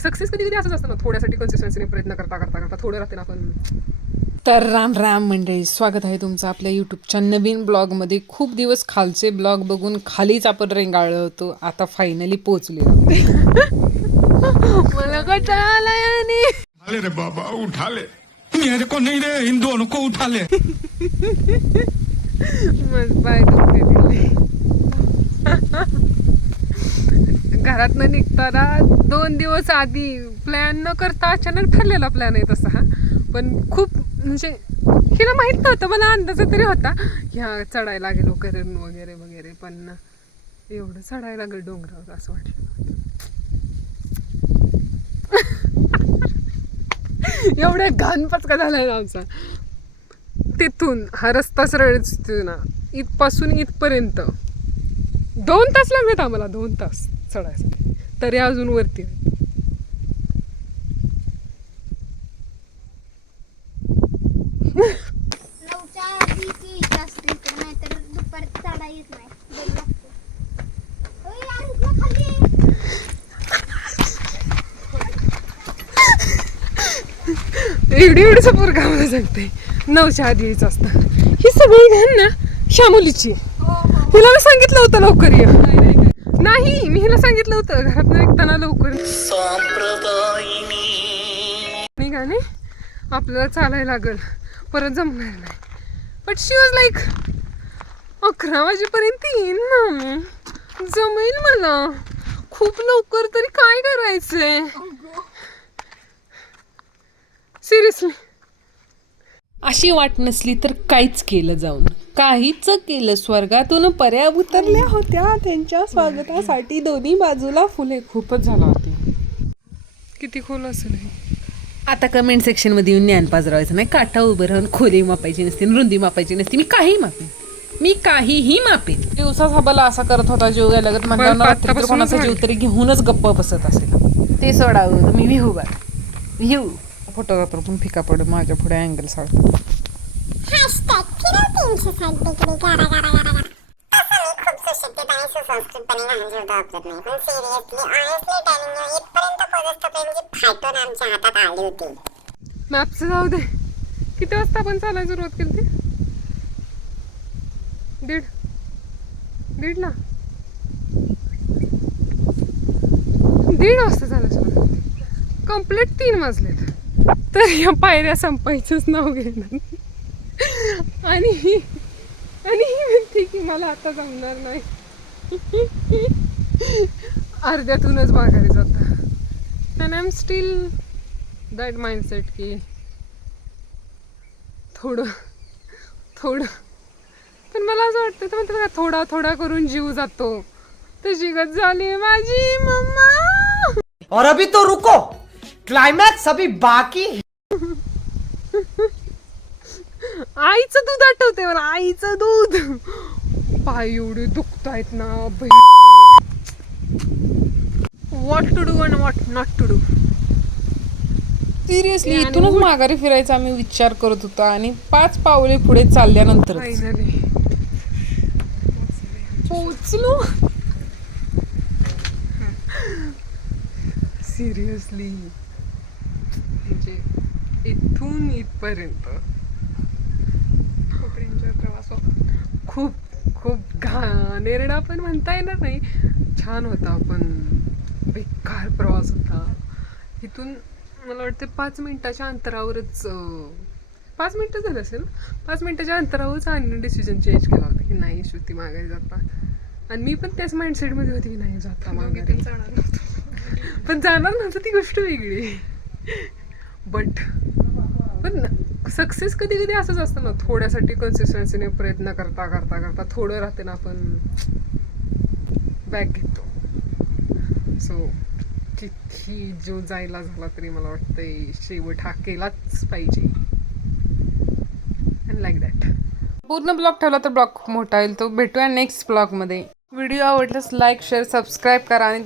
Success कधी कधी असंच असतं ना, थोड्यासाठी कन्सिस्टन्सीने प्रयत्न करता करता करता थोडं राहते ना आपण. तर राम राम मंडळी, स्वागत आहे तुमचं आपल्या यूट्यूबच्या नवीन ब्लॉगमध्ये. खूप दिवस खालचे ब्लॉग बघून खालीच आपण रेंगाळलो होतो, आता फायनली पोहोचले. मला कंटाळा आलाय आणि उठा ले रे बाबा, उठा ले. मेरे को नहीं रे, इन दोनों को उठा ले. मग बाय दुखते दिले. घरातनं निघताना 2 दिवस आधी प्लॅन न करता अचानक ठरलेला प्लॅन आहे तसा हा. पण खूप म्हणजे हिला माहित नव्हतं, मला अंदाज तरी होता ह्या चढायला गेलो करेन वगैरे वगैरे, पण एवढं चढायला लागलं डोंगरावर असं वाटलं. एवढ्या घाण पचका झालाय ना आमचा. तिथून हा रस्ता सरळ दिसतोय ना, इथपासून इथपर्यंत 2 तास लागलेत आम्हाला, 2 तास चढायसाठी, तरी अजून वरती आहे. नऊच्या आधी यायचं असतं इकडं, नाहीतर दुपारी चढा येत नाही. बरं लागतं. ओय, यार, इथनं खाली आहे. एवढी एवढीचं पोरगं आम्हाला सांगते 9च्या आधी यायचं असतं. ही सगळी घाण ना ह्या मुलीची. हिला मी सांगितलं होतं लवकर ये. नाही, मी हिला सांगितलं होतं घरात निघताना लवकर निघा, नाही आपल्याला चालायला लागल, परत जमणार नाही. बट शी वॉज लाईक 11 वाजेपर्यंत येईन ना मी, जमेल मला. खूप लवकर तरी काय करायचंय सिरियसली. अशी वाट नसली तर काहीच केलं जाऊन, काहीच केलं. स्वर्गातून पर्या उतरल्या होत्या, त्यांच्या स्वागतासाठी दोन्ही बाजूला फुले. खूपच झाला होती. किती खोल असेल हे. आता कमेंट सेक्शन मध्ये येऊन ज्ञान पाजरावायचं नाही. काटा उभं राहून खोली मापायची नसते, रुंदी मापायची नसते. मी काहीही मापेन, मी काहीही मापेन. दिवसाचा बला असा करत होता जीव गेला लागत म्हणल्यावर रात्री तर कोणाचा जीव तरी घेऊनच गप्प बसत असेल. ते सोडावं तुम्ही विहू बा विहू. फोटोग्राफर पण फिका पडत माझ्या पुढे अँगल सारखं. हॅशटॅग फिरव 360 डिग्री गारा गारा गारा गारा. तसं मी खूप सुशिक्षित आणि सुसंस्कृतपणे लहान जीव दाखवत नाही, पण सिरियसली ऑनेस्टली टेलिंग यू, इथपर्यंत पोहोचतोपर्यंत फायटोन आमच्या हातात आली होती. मॅपचं जाऊ दे. किती वाजता आपण चालायला सुरुवात केली ती? 1:30 वाजता चालायला सुरुवात केली. कंप्लीट 3 वाजलेत, तर या पायऱ्या संपायचंच नाव घेणार. आणि ही म्हणते की मला आता जमणार नाही. अर्ध्यातूनच माघारी जाता. And I am still that mindset की थोडं पण मला असं वाटतं तर म्हणते का थोडा थोडा करून जीव जातो, तशी गत झाली माझी मम्मा. और अभी तो रुको, क्लाइमैक्स अभी बाकी है. आईचं दूध आठवते मला, आईचं दूध. पाय एवढे दुखतायत ना, what to do and what not to do. Seriously इथूनच माघारी फिरायचा आम्ही विचार करत होतो, आणि 5 पावले पुढे चालल्यानंतर फायनली पोचलो. सिरियसली म्हणजे इथून इथपर्यंत खूप एन्जॉय प्रवास होता. खूप घाणेरडा पण म्हणता येणार नाही, छान होता पण बेकार प्रवास होता. इथून मला वाटतं 5 मिनिटाच्या अंतरावरच 5 मिनिटं झालं असेल, 5 मिनिटाच्या अंतरावरच आणि डिसिजन चेंज केला होता की नाही श्रुती माघारी जाता. आणि मी पण त्याच माइंडसेटमध्ये होती की नाही जाता माघारी, पण जाणार नव्हतं ती गोष्ट वेगळी. पण सक्सेस कधी कधी असंच असतं ना, थोड्यासाठी कन्सिस्टन्सीने प्रयत्न करता करता करता थोडं राहते ना आपण बॅक घेतो. सो किती जो जायला झाला तरी मला वाटतंय शेवट हा केलाच पाहिजे. And like that. पूर्ण ब्लॉग ठेवला तर ब्लॉग खूप मोठा येईल. तो भेटूया नेक्स्ट ब्लॉगमध्ये. व्हिडिओ आवडल्यास लाईक शेअर सबस्क्राईब करा आणि